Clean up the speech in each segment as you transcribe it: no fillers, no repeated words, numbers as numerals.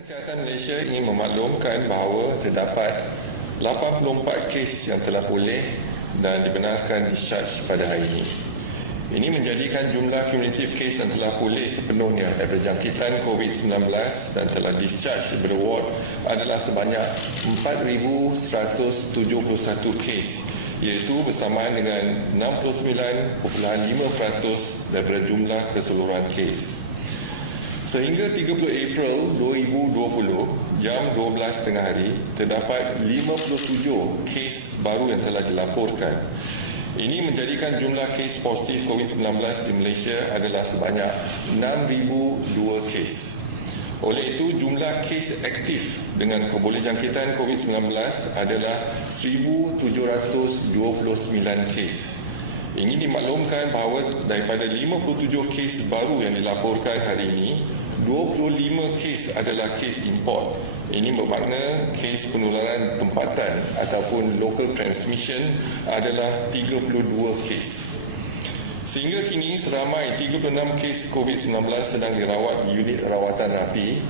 Kesihatan Malaysia ingin memaklumkan bahawa terdapat 84 kes yang telah pulih dan dibenarkan discharge pada hari ini. Ini menjadikan jumlah kumulatif kes yang telah pulih sepenuhnya daripada jangkitan COVID-19 dan telah discharge daripada ward adalah sebanyak 4,171 kes, iaitu bersamaan dengan 69.5% daripada jumlah keseluruhan kes. Sehingga 30 April 2020, jam 12 tengah hari, terdapat 57 kes baru yang telah dilaporkan. Ini menjadikan jumlah kes positif COVID-19 di Malaysia adalah sebanyak 6,002 kes. Oleh itu, jumlah kes aktif dengan kebolehjangkitan COVID-19 adalah 1,729 kes. Ingin dimaklumkan bahawa daripada 57 kes baru yang dilaporkan hari ini, 25 kes adalah kes import. Ini bermakna kes penularan tempatan ataupun local transmission adalah 32 kes. Sehingga kini seramai 36 kes COVID-19 sedang dirawat di unit rawatan rapi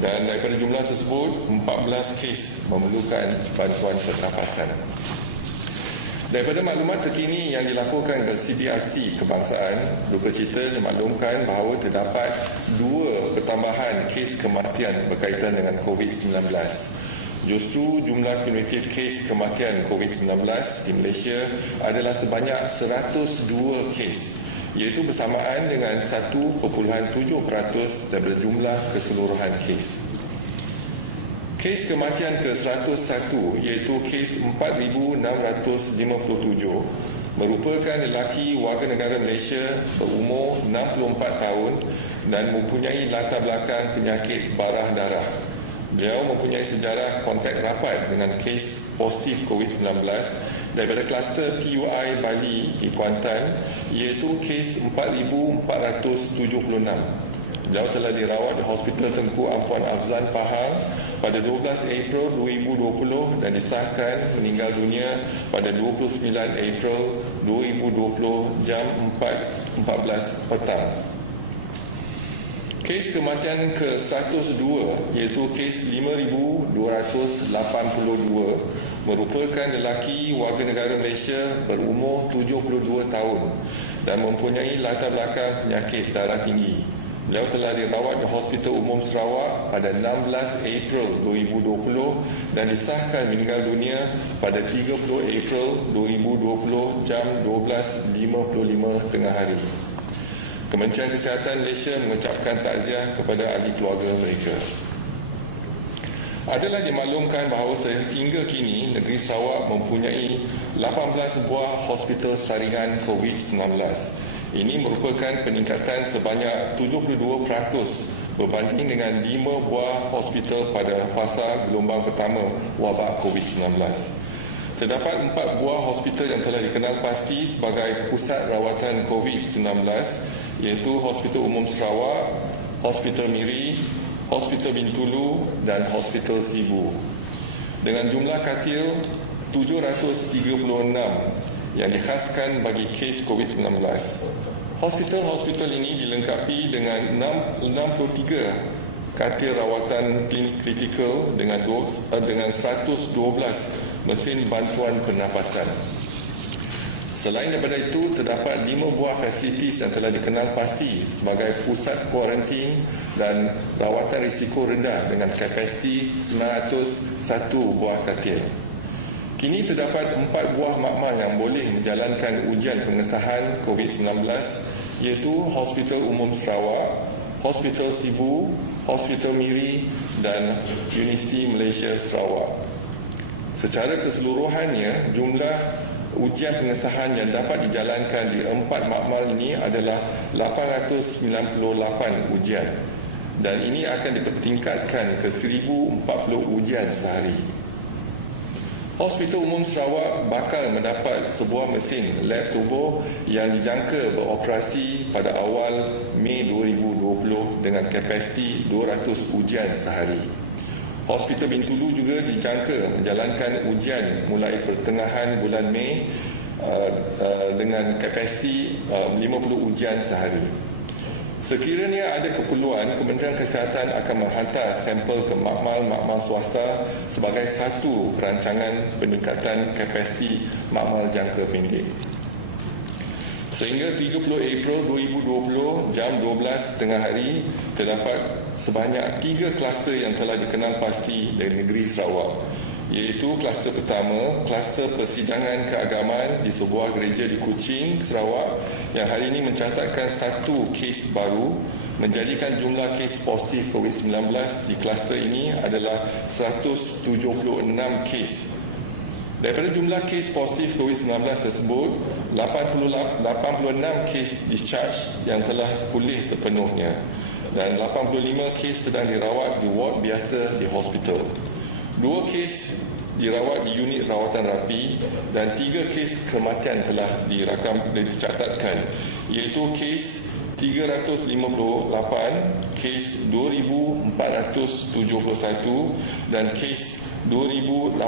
dan daripada jumlah tersebut 14 kes memerlukan bantuan pernafasan. Daripada maklumat terkini yang dilaporkan ke CBRC Kebangsaan, duka cita dimaklumkan bahawa terdapat 2 pertambahan kes kematian berkaitan dengan COVID-19. Justru jumlah kumulatif kes kematian COVID-19 di Malaysia adalah sebanyak 102 kes, iaitu bersamaan dengan 1.7% daripada jumlah keseluruhan kes. Kes kematian ke-101 iaitu kes 4,657 merupakan lelaki warga negara Malaysia berumur 64 tahun dan mempunyai latar belakang penyakit barah darah. Beliau mempunyai sejarah kontak rapat dengan kes positif COVID-19 daripada kluster PUI Bali di Kuantan, iaitu kes 4,476. Beliau telah dirawat di Hospital Tengku Ampuan Afzan Pahang pada 12 April 2020 dan disahkan meninggal dunia pada 29 April 2020 jam 4.14 petang. Kes kematian ke-102 iaitu kes 5,282 merupakan lelaki warga negara Malaysia berumur 72 tahun dan mempunyai latar belakang penyakit darah tinggi. Beliau telah dirawat di Hospital Umum Sarawak pada 16 April 2020 dan disahkan meninggal dunia pada 30 April 2020 jam 12.55 tengah hari. Kementerian Kesihatan Malaysia mengucapkan takziah kepada ahli keluarga mereka. Adalah dimaklumkan bahawa sehingga kini negeri Sarawak mempunyai 18 buah hospital saringan COVID-19. Ini merupakan peningkatan sebanyak 72% berbanding dengan 5 buah hospital pada fasa gelombang pertama wabak COVID-19. Terdapat 4 buah hospital yang telah dikenal pasti sebagai pusat rawatan COVID-19, iaitu Hospital Umum Sarawak, Hospital Miri, Hospital Bintulu dan Hospital Sibu. Dengan jumlah katil 736 yang dikhaskan bagi kes COVID-19. Hospital-hospital ini dilengkapi dengan 63 katil rawatan kritikal dengan 112 mesin bantuan pernafasan. Selain daripada itu, terdapat 5 buah fasilitis yang telah dikenal pasti sebagai pusat kuarantin dan rawatan risiko rendah dengan kapasiti 901 buah katil. Kini terdapat 4 buah makmal yang boleh menjalankan ujian pengesahan COVID-19, iaitu Hospital Umum Sarawak, Hospital Sibu, Hospital Miri dan Universiti Malaysia Sarawak. Secara keseluruhannya, jumlah ujian pengesahan yang dapat dijalankan di 4 makmal ini adalah 898 ujian dan ini akan dipertingkatkan ke 1,040 ujian sehari. Hospital Umum Sarawak bakal mendapat sebuah mesin lab turbo yang dijangka beroperasi pada awal Mei 2020 dengan kapasiti 200 ujian sehari. Hospital Bintulu juga dijangka menjalankan ujian mulai pertengahan bulan Mei dengan kapasiti 50 ujian sehari. Sekiranya ada keperluan, Kementerian Kesihatan akan menghantar sampel ke makmal swasta sebagai satu perancangan peningkatan kapasiti makmal jangka pendek. Sehingga 30 April 2020 jam 12 tengah hari, terdapat sebanyak 3 kluster yang telah dikenal pasti dari negeri Sarawak, iaitu kluster pertama, kluster persidangan keagamaan di sebuah gereja di Kuching, Sarawak, yang hari ini mencatatkan 1 kes baru, menjadikan jumlah kes positif COVID-19 di kluster ini adalah 176 kes. Daripada jumlah kes positif COVID-19 tersebut, 86 kes discharge yang telah pulih sepenuhnya dan 85 kes sedang dirawat di ward biasa di hospital. 2 kes dirawat di unit rawatan rapi dan 3 kes kematian telah dicatatkan, iaitu kes 358, kes 2471 dan kes 2864.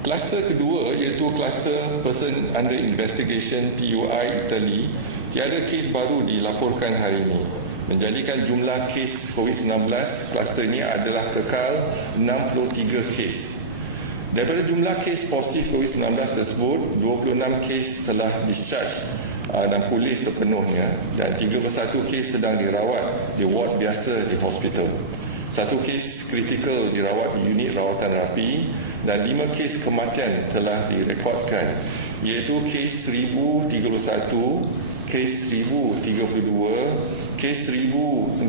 Kluster kedua iaitu kluster Person Under Investigation PUI Italy, tiada kes baru dilaporkan hari ini, menjadikan jumlah kes COVID-19 kluster ini adalah kekal 63 kes. Daripada jumlah kes positif COVID-19 tersebut, 26 kes telah discharge dan pulih sepenuhnya dan 31 kes sedang dirawat di ward biasa di hospital. 1 kes kritikal dirawat di unit rawatan rapi dan 5 kes kematian telah direkodkan, iaitu kes 1031, kes 1032, kes 1006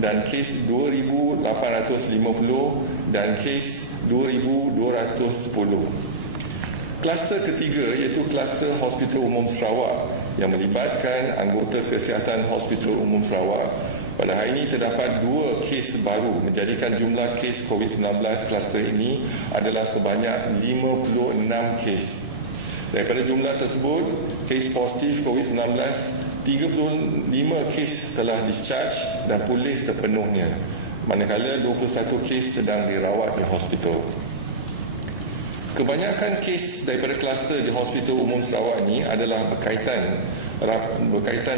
dan kes 2850 dan kes 2210. Kluster ketiga iaitu kluster Hospital Umum Sarawak yang melibatkan anggota kesihatan Hospital Umum Sarawak. Pada hari ini terdapat 2 kes baru, menjadikan jumlah kes COVID-19 kluster ini adalah sebanyak 56 kes. Daripada jumlah tersebut, kes positif COVID-19, 35 kes telah discharge dan pulih sepenuhnya, manakala 21 kes sedang dirawat di hospital. Kebanyakan kes daripada kluster di Hospital Umum Sarawak ini adalah berkaitan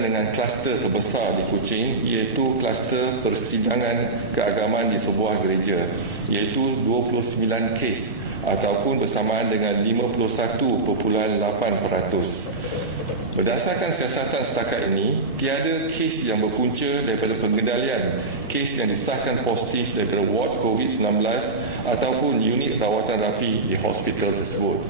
dengan kluster terbesar di Kuching, iaitu kluster persidangan keagamaan di sebuah gereja, iaitu 29 kes ataupun bersamaan dengan 51.8%. Berdasarkan siasatan setakat ini, tiada kes yang berpunca daripada pengendalian kes yang disahkan positif daripada ward COVID-19 ataupun unit rawatan rapi di hospital tersebut.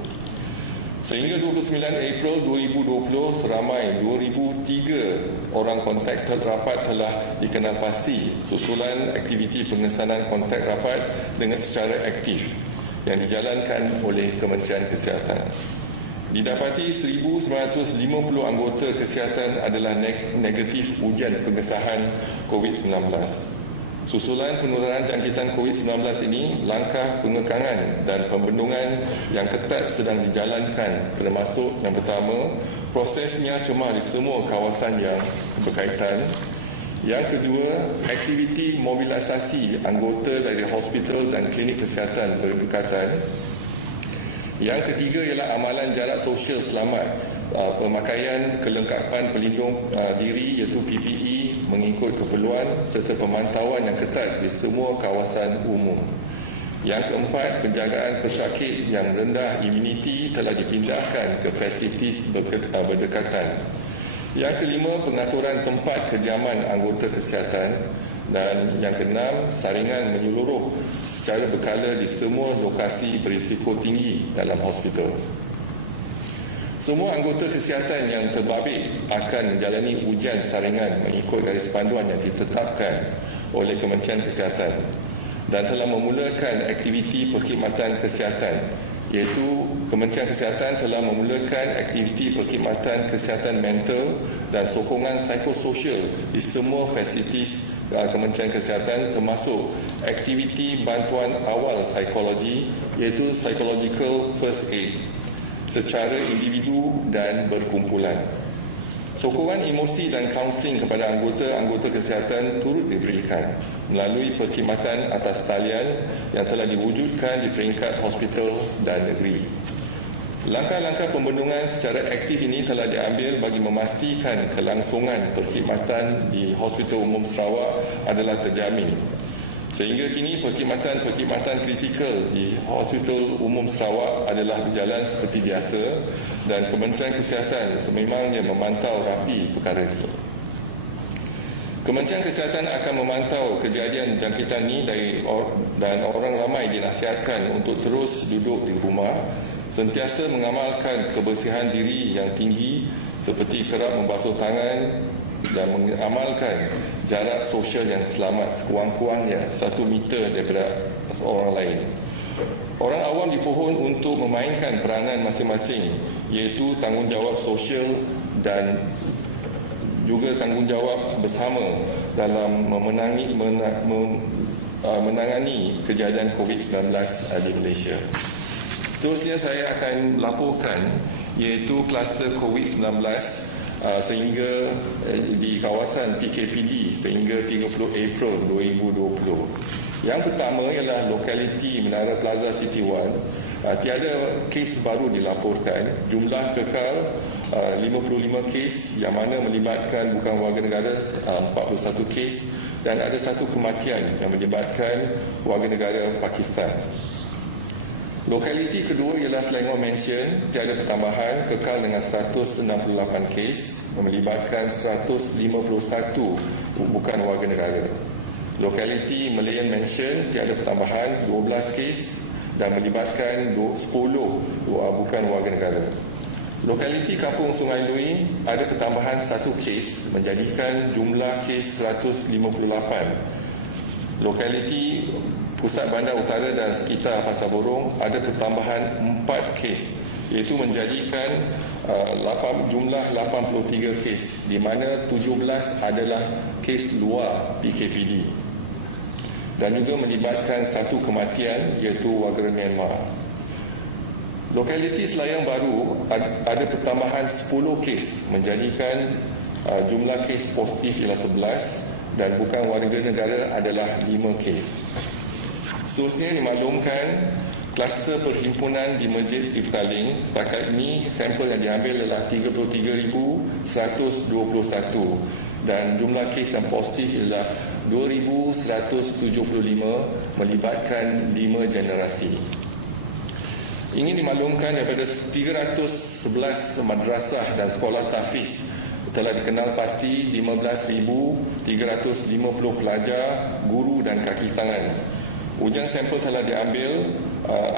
Sehingga 29 April 2020, seramai 2,003 orang kontak rapat telah dikenal pasti susulan aktiviti pengesanan kontak rapat dengan secara aktif yang dijalankan oleh Kementerian Kesihatan. Didapati 1,950 anggota kesihatan adalah negatif ujian pengesahan COVID-19. Susulan penularan jangkitan COVID-19 ini, langkah pengekangan dan pembendungan yang ketat sedang dijalankan, termasuk yang pertama, prosesnya cemah di semua kawasan yang berkaitan. Yang kedua, aktiviti mobilisasi anggota dari hospital dan klinik kesihatan berdekatan. Yang ketiga ialah amalan jarak sosial selamat, pemakaian kelengkapan pelindung diri iaitu PPE mengikut keperluan serta pemantauan yang ketat di semua kawasan umum. Yang keempat, penjagaan pesakit yang rendah imuniti telah dipindahkan ke fasilitis berdekatan. Yang kelima, pengaturan tempat kediaman anggota kesihatan. Dan yang keenam, saringan menyeluruh secara berkala di semua lokasi berisiko tinggi dalam hospital. Semua anggota kesihatan yang terbabit akan menjalani ujian saringan mengikut garis panduan yang ditetapkan oleh Kementerian Kesihatan dan telah memulakan aktiviti perkhidmatan kesihatan, iaitu Kementerian Kesihatan telah memulakan aktiviti perkhidmatan kesihatan mental dan sokongan psikososial di semua fasilitis Kementerian Kesihatan, termasuk aktiviti bantuan awal psikologi iaitu psychological first aid secara individu dan berkumpulan. Sokongan emosi dan kaunseling kepada anggota-anggota kesihatan turut diberikan melalui perkhidmatan atas talian yang telah diwujudkan di peringkat hospital dan negeri. Langkah-langkah pembendungan secara aktif ini telah diambil bagi memastikan kelangsungan perkhidmatan di Hospital Umum Sarawak adalah terjamin. Sehingga kini perkhidmatan kritikal di Hospital Umum Sarawak adalah berjalan seperti biasa dan Kementerian Kesihatan sememangnya memantau rapi perkara ini. Kementerian Kesihatan akan memantau kejadian jangkitan ini dan orang ramai dinasihatkan untuk terus duduk di rumah, sentiasa mengamalkan kebersihan diri yang tinggi seperti kerap membasuh tangan dan mengamalkan jarak sosial yang selamat sekurang-kurangnya 1 meter daripada orang lain. Orang awam dipohon untuk memainkan peranan masing-masing, iaitu tanggungjawab sosial dan juga tanggungjawab bersama dalam menangani kejadian COVID-19 di Malaysia. Seterusnya saya akan laporkan iaitu kluster COVID-19 sehingga di kawasan PKPD sehingga 30 April 2020. Yang pertama ialah lokaliti Menara Plaza City One. Tiada kes baru dilaporkan. Jumlah kekal 55 kes yang mana melibatkan bukan warga negara 41 kes dan ada 1 kematian yang melibatkan warga negara Pakistan. Lokaliti kedua ialah Selangor Mansion, tiada pertambahan, kekal dengan 168 kes melibatkan 151 bukan warga negara. Lokaliti Malayan Mansion, tiada pertambahan, 12 kes dan melibatkan 10 bukan warga negara. Lokaliti Kampung Sungai Lui ada pertambahan 1 kes menjadikan jumlah kes 158. Lokaliti Pusat Bandar Utara dan sekitar Pasar Borong ada pertambahan 4 kes, iaitu menjadikan jumlah 83 kes, di mana 17 adalah kes luar PKPD dan juga melibatkan 1 kematian iaitu warga Myanmar. Lokaliti Selayang Baru ada pertambahan 10 kes menjadikan jumlah kes positif ialah 11 dan bukan warga negara adalah 5 kes. Seterusnya dimaklumkan kluster perhimpunan di Masjid Siptaling. Setakat ini sampel yang diambil adalah 33,121 dan jumlah kes yang positif ialah 2,175 melibatkan 5 generasi. Ingin dimaklumkan daripada 311 madrasah dan sekolah tahfiz telah dikenal pasti 15,350 pelajar, guru dan kaki tangan. Ujian sampel telah diambil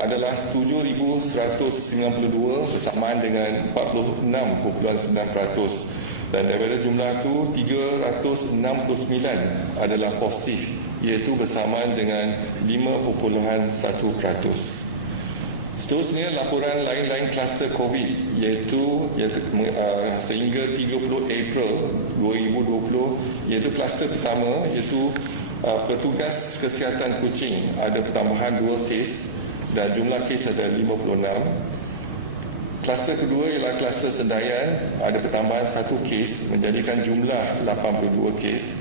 adalah 7,192 bersamaan dengan 46.9% dan daripada jumlah itu 369 adalah positif iaitu bersamaan dengan 5.1%. Seterusnya laporan lain-lain kluster COVID iaitu sehingga 30 April 2020 iaitu kluster pertama iaitu petugas kesihatan Kuching ada pertambahan 2 kes dan jumlah kes ada 56. Kluster kedua ialah kluster Sedayan ada pertambahan 1 kes menjadikan jumlah 82 kes.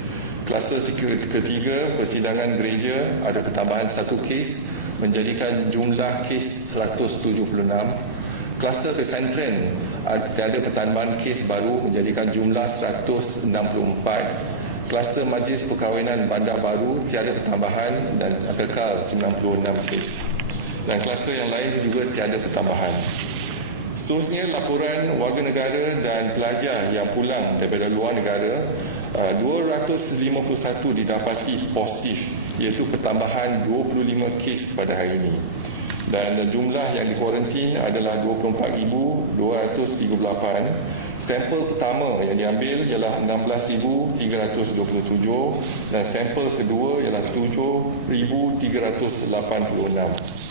Kluster ketiga persidangan gereja ada pertambahan 1 kes menjadikan jumlah kes 176. Kluster pesantren ada pertambahan kes baru menjadikan jumlah 164. Kluster Majlis Perkahwinan Bandar Baru tiada pertambahan dan kekal 96 kes. Dan kluster yang lain juga tiada pertambahan. Seterusnya laporan warga negara dan pelajar yang pulang daripada luar negara, 251 didapati positif iaitu pertambahan 25 kes pada hari ini. Dan jumlah yang dikuarantin adalah 24,238. Sampel pertama yang diambil ialah 16,327 dan sampel kedua ialah 7,386.